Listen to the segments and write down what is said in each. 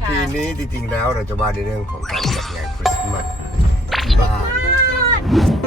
EP นี้จริงๆแล้วเราจะว่าในเรื่องของการจัดงานคริสต์มาสที่บ้าน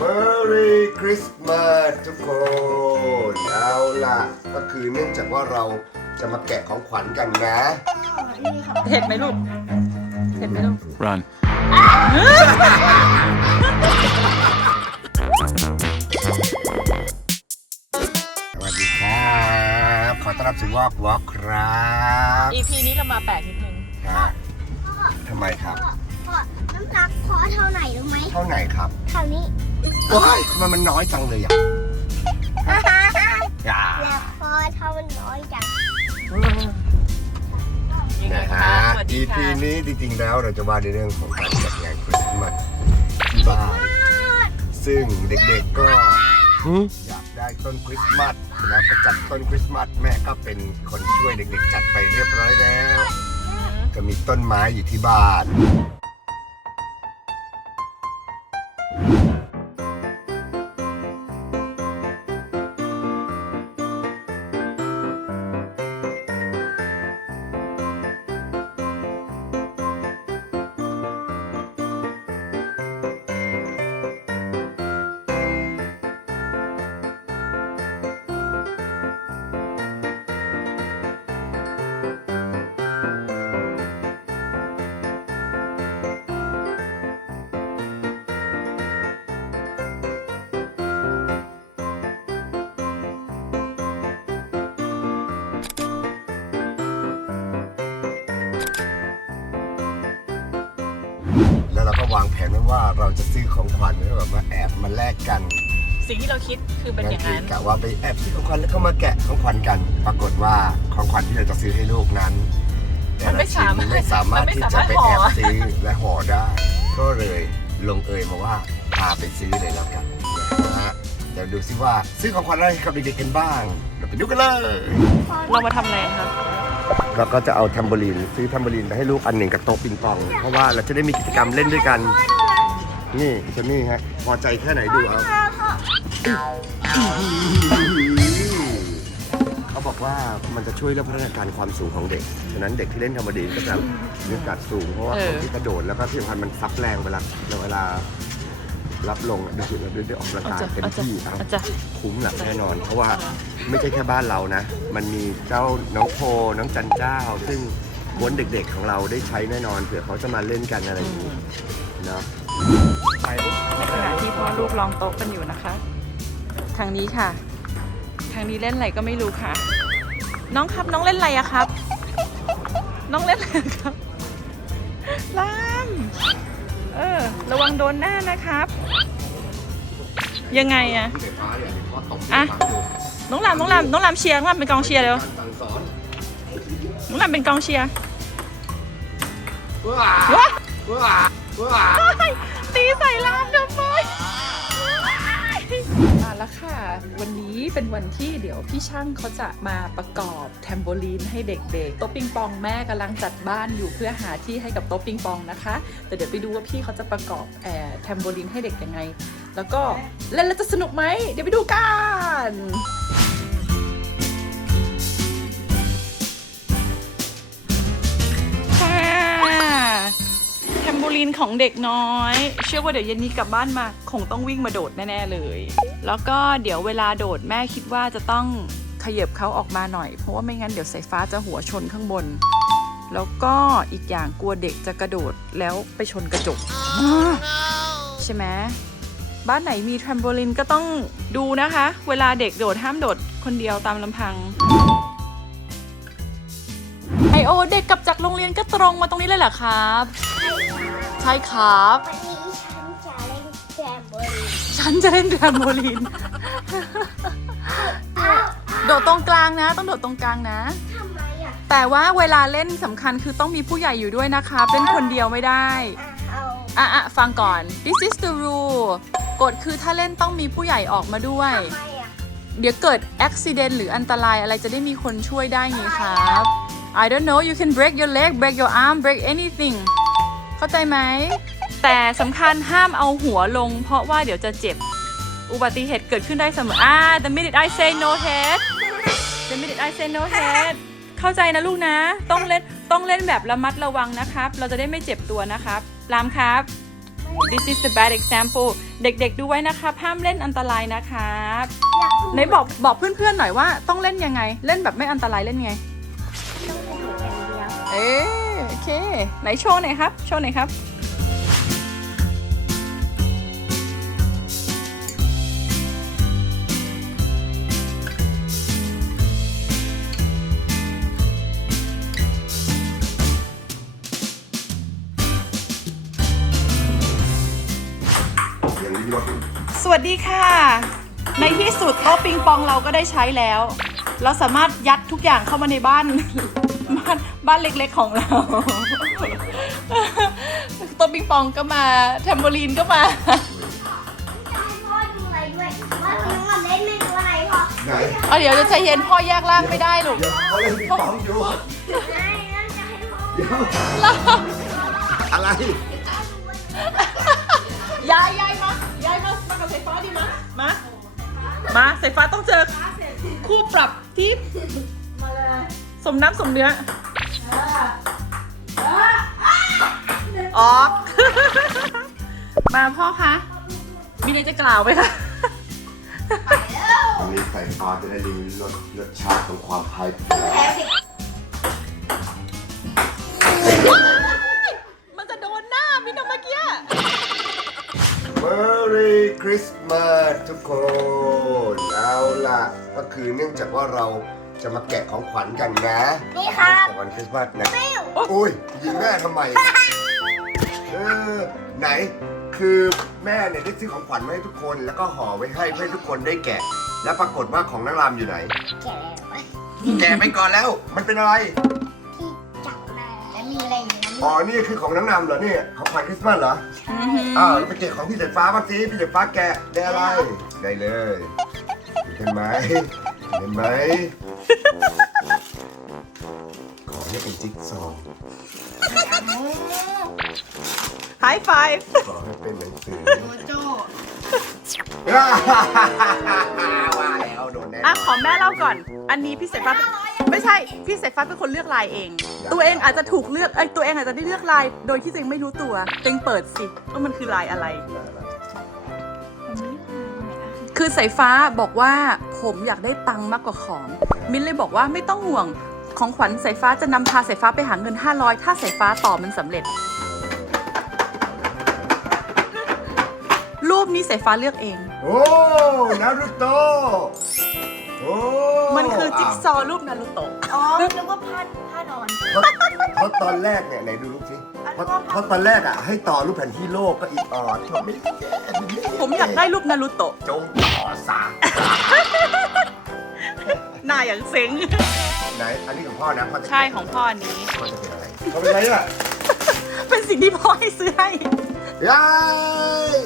Merry Christmas ทุกคน เอาล่ะ ก็คือเนื่องจากว่าเราจะมาแกะของขวัญกันนะเผ็ดไหมลูกเผ็ดไหมลูก Run. อต้อนรับสู่วอกวอกครับ EP นี้เรามาแปลกนิดนึงครับทำไมครับพ่อน้ำหนักพอเท่าไหนรู้ไหมเท่าไหนครับเท่านี้ว้ายทำไมมันน้อยจังเลยอะอย่าแล้วพอเท่ามันน้อยจังยังไงนะคะฮะสวัสดี EP ค่ะนี้จริงๆแล้วเราจะว่าในเรื่องของการจัดงานคริสต์มาสที่บ้านซึ่งเด็กๆก็อยากได้ต้นคริสต์มาส แล้วก็จัดต้นคริสต์มาสแม่ก็เป็นคนช่วยเด็กๆจัดไปเรียบร้อยแล้ว ก็มีต้นไม้อยู่ที่บ้าน แล้วเราก็วางแผนไว้ว่าเราจะซื้อของขวัญไว้แบบมาแอบมาแลกกันสิ่งที่เราคิดคือเป็นอย่างคืนั้นกะว่าไปแอบซื้อของขวัญแล้วก็มาแกะของขวัญกัน ปรากฏว่าของขวัญที่เราจะซื้อให้ลูกนั้นแต่มันละไม่ชิ้สามารถไม่สามารถมันไม่ที่สาจะมารถไปห่อแอบซื้อและห่อได้ ก็เลยลงเอยมาว่าพาไปซื้อเลยแล้วกันนะฮะเดี๋ยวดูซิว่าซื้อของขวัญอะไรให้กับเด็กๆกันบ้างเราไปดูกันเลยเรามาทำอะไรคะ เราก็จะเอาแทมโบลีนซื้อแทมโบลีนไปให้ลูกอันหนึ่งกับโต๊ะปิงปอง เพราะว่าเราจะได้มีกิจกรรมเล่นด้วยกัน นี่จะนี่ฮะพอใจแค่ไหนดูเอาเขาบอกว่ามันจะช่วยเรื่องพัฒนาการความสูงของเด็ก ฉะนั้นเด็กที่เล่นธรรมดีก็จะมีโอกาสสูงเพราะว่าเออคนที่กระโดดแล้วก็ที่สำคัญมันซับแรงเวลาเวลา รับลงอะดูสิเราได้ออกกำลังเอากายจะเต็มเอาจะที่เอาเอาจะคุ้มหลักแน่นอน เพราะว่าไม่ใช่แค่บ้านเรานะ มันมีเจ้าน้องโพน้องจันเจ้า ซึ่งม้วนเด็กๆของเราได้ใช้แน่นอนเผื่อเขาจะมาเล่นกันอะไรอย่างนี้เนาะไปปุ๊บในขณะที่พ่อลูกลองโต๊ะกันอยู่นะคะ ทางนี้ค่ะ ทางนี้เล่นอะไรก็ไม่รู้ค่ะ น้องครับน้องเล่นอะไรอะครับ น้องเล่นอะไรอะครับลาม เออ ระวังโดนหน้านะครับ ยังไงอะที่ไฟฟ้าเนี่ยเดี๋ยวพ่อตบอะให้ฟังดูน้องลามน้องลามน้องลามเชียร์น้องลามเป็นกองเชียร์เร็วการสั่งสอนน้องลามเป็นกองเชียร์ว้าว้าว้าว้าตีใส่ลามทำไมมา แล้วค่ะ วันนี้เป็นวันที่เดี๋ยวพี่ช่างเขาจะมาประกอบแทมโบลีนให้เด็กๆโต๊ะปิงปองแม่กำลังจัดบ้านอยู่เพื่อหาที่ให้กับโต๊ะปิงปองนะคะ แต่เดี๋ยวไปดูว่าพี่เขาจะประกอบแอร์แทมโบลีนให้เด็กยังไง แล้วก็เล่นแล้วจะสนุกไหมเดี๋ยวไปดูกัน ลีนของเด็กน้อย เชื่อว่าเดี๋ยวเย็นนี้กลับบ้านมา คงต้องวิ่งมาโดดแน่ๆเลย แล้วก็เดี๋ยวเวลาโดดแม่คิดว่าจะต้องขยับเขาออกมาหน่อย เพราะว่าไม่งั้นเดี๋ยวสายฟ้าจะหัวชนข้างบน แล้วก็อีกอย่างกลัวเด็กจะกระโดดแล้วไปชนกระจกใช่ไหมบ้านไหนมีแทมโบลีนก็ต้องดูนะคะ เวลาเด็กโดดห้ามโดดคนเดียวตามลำพังไอโอเด็กกลับจากโรงเรียนก็ตรงมาตรงนี้เลยเหรอครับใช่ครับ วันนี้ฉันจะเล่นแจมเบอรี่ฉันจะเล่นแทรมโบลีนโดดตรงกลางนะ ต้องโดดตรงกลางนะ ทำไมอะแต่ว่าเวลาเล่นสำคัญคือต้องมีผู้ใหญ่อยู่ด้วยนะคะเล่นคนเดียวไม่ได้ อะเอาอะอะฟังก่อน this is the rule กฎคือถ้าเล่นต้องมีผู้ใหญ่ออกมาด้วย ทำไมอะเดี๋ยวเกิดอุบิเหตุหรืออันตรายอะไรจะได้มีคนช่วยได้ไงครับ I don't know you can break your leg break your arm break anything เข้าใจไหม แต่สำคัญห้ามเอาหัวลง เพราะว่าเดี๋ยวจะเจ็บ อุบัติเหตุเกิดขึ้นได้เสมออ่า the minute I say no head the minute I say no head เข้าใจนะลูกนะ ต้องเล่นต้องเล่นแบบระมัดระวังนะครับ เราจะได้ไม่เจ็บตัวนะครับ รามครับ this is the bad example เด็กๆดูไว้นะครับ ห้ามเล่นอันตรายนะครับไหนบอกบอกเพื่อนๆหน่อยว่าต้องเล่นยังไง เล่นแบบไม่อันตรายเล่นไง เอ๊ะ โอเค ไหนโชว์หน่อยครับ โชว์หน่อยครับ อย่างนี้รถสวัสดีค่ะ ในที่สุดโต๊ะปิงปองเราก็ได้ใช้แล้ว เราสามารถยัดทุกอย่างเข้ามาในบ้าน บ้านบ้านเล็กๆของเราโต๊ะปิงปองก็มาแทมโบลีนก็มาจะให้พ่อดูอะไรด้วยว่าน้องมันเล่นไม่ดูอะไรพ่อไหนเอาเดี๋ยวจะใจเย็นพ่อแยกร่างไม่ได้ลูกเดี๋ยวเขาเล่นปิงปองอยู่ไหนนั่นจะให้พ่อเดี๋ยวอะไรยายยายมายายมามากับสายฟ้าดิมามามาสายฟ้าต้องเจอคู่ปรับที่สมน้ำสมเนื้อ ออกมาพ่อคะมีอะไรจะกล่าวไหมคะวันนี้ใส่ฟ้าจะได้ลิ้มรสรสชาติของความไฮป์แพ้สิมันจะโดนหน้ามินเมื่อกี้ เมอรี่คริสต์มาสทุกคน เอาล่ะก็คือเนื่องจากว่าเรา จะมาแกะของขวัญกันนะนี่ครับของวันคริสต์มาสนะอุ้ยยิงแม่ทำไมเออไหนคือแม่เนี่ยได้ซื้อของขวัญมาให้ทุกคนแล้วก็ห่อไว้ให้เพื่อให้ทุกคนได้แกะ แล้วปรากฏว่าของนางรามอยู่ไหนแกะแล้วแกะไปก่อนแล้วมันเป็นอะไรที่จับมาแล้วมีอะไรอย่างนั้นอ๋อนี่คือของนางรามเหรอเนี่ยของขวัญคริสต์มาสเหรออ้าวแล้วไปเก็บของพี่สายฟ้าบ้างสิพี่สายฟ้าแกะได้อะไรได้เลยเห็นไหมเห็นไหม ของเนี่ยเป็นจิ๊กซอว์ไฮไฟฟ์ขอให้เป็นหนังสือโจว่าแล้วโดนแน่อะขอแม่เล่าก่อน อันนี้พี่เสายฟ้าไม่ใช่ พี่เสายฟ้าเป็นคนเลือกลายเอง ตัวเองอาจจะถูกเลือกไอ้ยตัวเองอาจจะได้เลือกลาย โดยที่ตัวเองไม่รู้ตัวตัวเองเปิดสิว่ามันคือลายอะไร คือสายฟ้าบอกว่าผมอยากได้ตังค์มากกว่าของ มิ้นเลยบอกว่าไม่ต้องห่วงของขวัญสายฟ้าจะนำพาสายฟ้าไปหาเงิน 500 ถ้าสายฟ้าต่อมันสำเร็จ รูปนี้สายฟ้าเลือกเอง โอ้ นารุโตะโอ้มันคือจิ๊กซอว์รูปนารูโตะ อ๋อนึกว่าผ้าผ้านอน เพราะเพราะตอนแรกเนี่ยไหนดูรูปสิ เพราะเพราะตอนแรกอะให้ต่อรูปแผ่นที่โลกก็อีกออดก็ไม่แก่ผมอยากได้รูปนารูโตะจงต่อสาหน้าอย่างเซ็งไหนอันนี้ของพ่อนะพ่อจะใช่ของพ่ออันนี้ พ่อจะเป็นอะไรเขาเป็นอะไรอะเป็นสิ่งที่พ่อให้ซื้อให้ยาย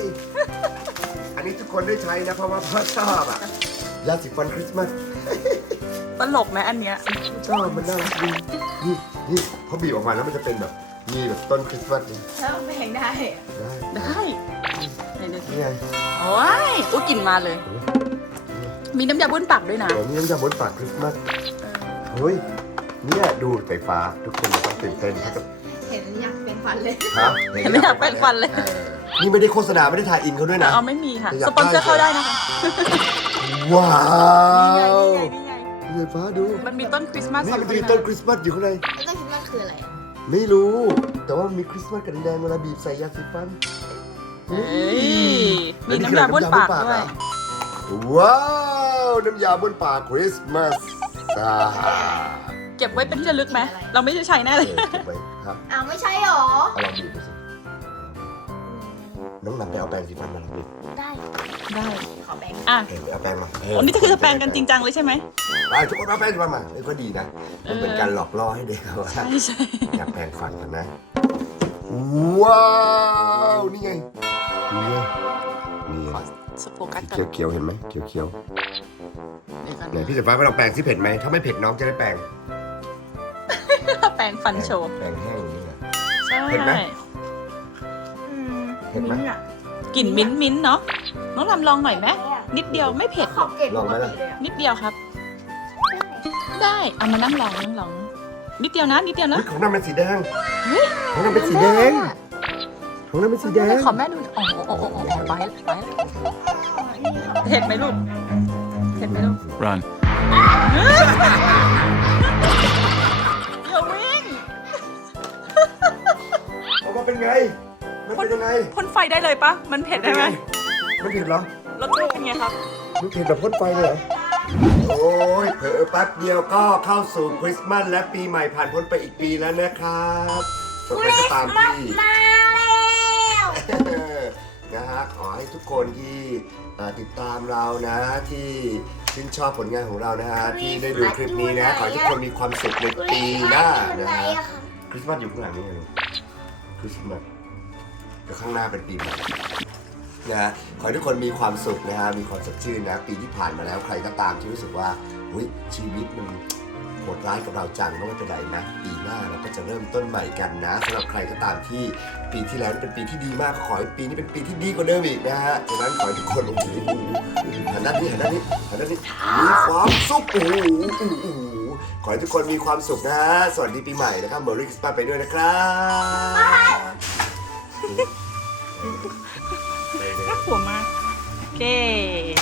อันนี้ทุกคนได้ใช้นะเพราะว่าพ่อชอบอะยาสีฟันคริสต์มาสตลกไหมอันเนี้ยชอบมันน่ารักดีนี่นี่พอบีบออกมาแล้วมันจะเป็นแบบ มีแบบต้นคริสต์มาสเนี่ยแล้วแบ่งได้ได้ได้ไหนดูสินี่ไงโอ้ยอุ้ยกลิ่นมาเลย มีน้ำยาบ้วนปากด้วยนะโอ้นี่ยังจะบนปากคริสต์มาสเฮ้ยเนี่ยดูไฟฟ้าทุกคนต้องตื่นเต้นเขาจะเห็นอยากเป็นฟันเลย ฮะเห็นไหมอยากแปรงฟันเลย ออนี่ไม่ได้โฆษณาไม่ได้ถ่ายอินเขาด้วยนะ เอาไม่มีค่ะ อยากสปอนเซอร์ได้เข้าได้นะคะว้านี่ไงวนี่ไงนี่ไง ไฟฟ้าดูมันมีต้นคริสต์มาสนี่มันด้จะวยมีนะต้นคริสต์มาสอยู่ข้างในแล้วก็คิดว่าคืออะไร ไม่รู้ แต่ว่ามีคริสต์มาสกับแดงๆเวลาบีบใส่ยาสีฟันเฮ้ยมีน้ำยาบ้วนปากด้วย ว้าว น้ำยาบนปากคริสต์มาสอ่าเก็บไว้เป็นที่ระลึกไหม เราไม่ได้ใช้แน่เอเลอยเก็บไว้ครับอ้าวไม่ใช่หรอ เอาลองบีบดูสิ น้องหนักไปเอาแปรงสีฟันมาลองบีบได้ได้ขอแบ่งอะเออเอาแปรงมาเอันนี้จะคือจะแปลงกันจริงจังเลยใช่ไหมไปทุกคนเอาแปรงสีฟันมาเอ้ยก็ดีนะ มันเป็นการหลอกล่อให้เด็กว่าใช่ใช่อยากแปรงฟันกันนะ ว้าว นี่ไง นี่ไงนี่ไงสโฟกัสกันเขียวเขียวๆเห็นไหมเขียวเขียวเดี๋ยวก่อนๆไหนพี่จะฟ้าไปลองแปรงสิเผ็ดไหมถ้าไม่เผ็ดน้องจะได้แปรงแปลงฟันโชว์ แปรงแห้งอย่างนี้นะใช่เห็นไหมอืม เห็นไหมกลิ่นมิ้นท์มิ้นท์เนาะน้องทำลองหน่อยไหมเนี่ยนิดเดียวไม่เผ็ดหรอกเก็บลองไหมล่ะนิดเดียวครับ ได้เอามานั่งลองนั่งลองนิดเดียวนะนิดเดียวนะ เฮ้ยของน้ำเป็นสีแดงเฮ้ย ของน้ำเป็นสีแดงของน้ำเป็นสีแดงขอแม่ดูอ๋ออ๋ออ๋ออ๋อไปแล้วไปแล้วเผ็ดไหมลูกเผ็ดไหมลูก Run. อย่าวิ่ง ออกมาเป็นไง มันเป็นยังไง พ่นไฟได้เลยปะมันเผ็ดได้ไหมมันเผ็ดเหรอรสชาติเป็นไงครับมันเผ็ดแบบพ่นไฟเลยเหรอ โอ้ยเผลอแป๊บเดียวก็เข้าสู่คริสต์มาสและปีใหม่ผ่านพ้นไปอีกปีแล้วนะครับส่วนใครก็ตามที่มาแล้วนะฮะขอให้ทุกคนที่เอ่อติดตามเรานะที่ชื่นชอบผลงานของเรานะฮะที่ได้ดูคลิปนี้นะ ขอให้ทุกคนมีความสุขในปีหน้านะฮะคริสต์มาสอยู่ข้างหลังนี่ไงลูกคริสต์มาส แล้วข้างหน้าเป็นปีใหม่นะฮะขอให้ทุกคนมีความสุขนะฮะมีความสดชื่นนะ ปีที่ผ่านมาแล้วใครก็ตามที่รู้สึกว่าอุยชีวิตมันโหดร้ายกับเราจังไม่เป็นไรนะปีหน้าเราก็จะเริ่มต้นใหม่กันนะสำหรับใครก็ตามที่ปีที่แล้วเป็นปีที่ดีมากขอให้ปีนี้เป็นปีที่ดีกว่าเดิมอีกนะฮะฉะนั้นขอให้ทุกคนโอ้โหหันด้านนี้หันด้านนี้หันด้านนี้มีความสุขโอ้โหโอ้โหขอให้ทุกคนมีความสุขนะสวัสดีปีใหม่นะครับเมอร์รี่คริสต์มาสไปด้วยนะครับ 果吗？给。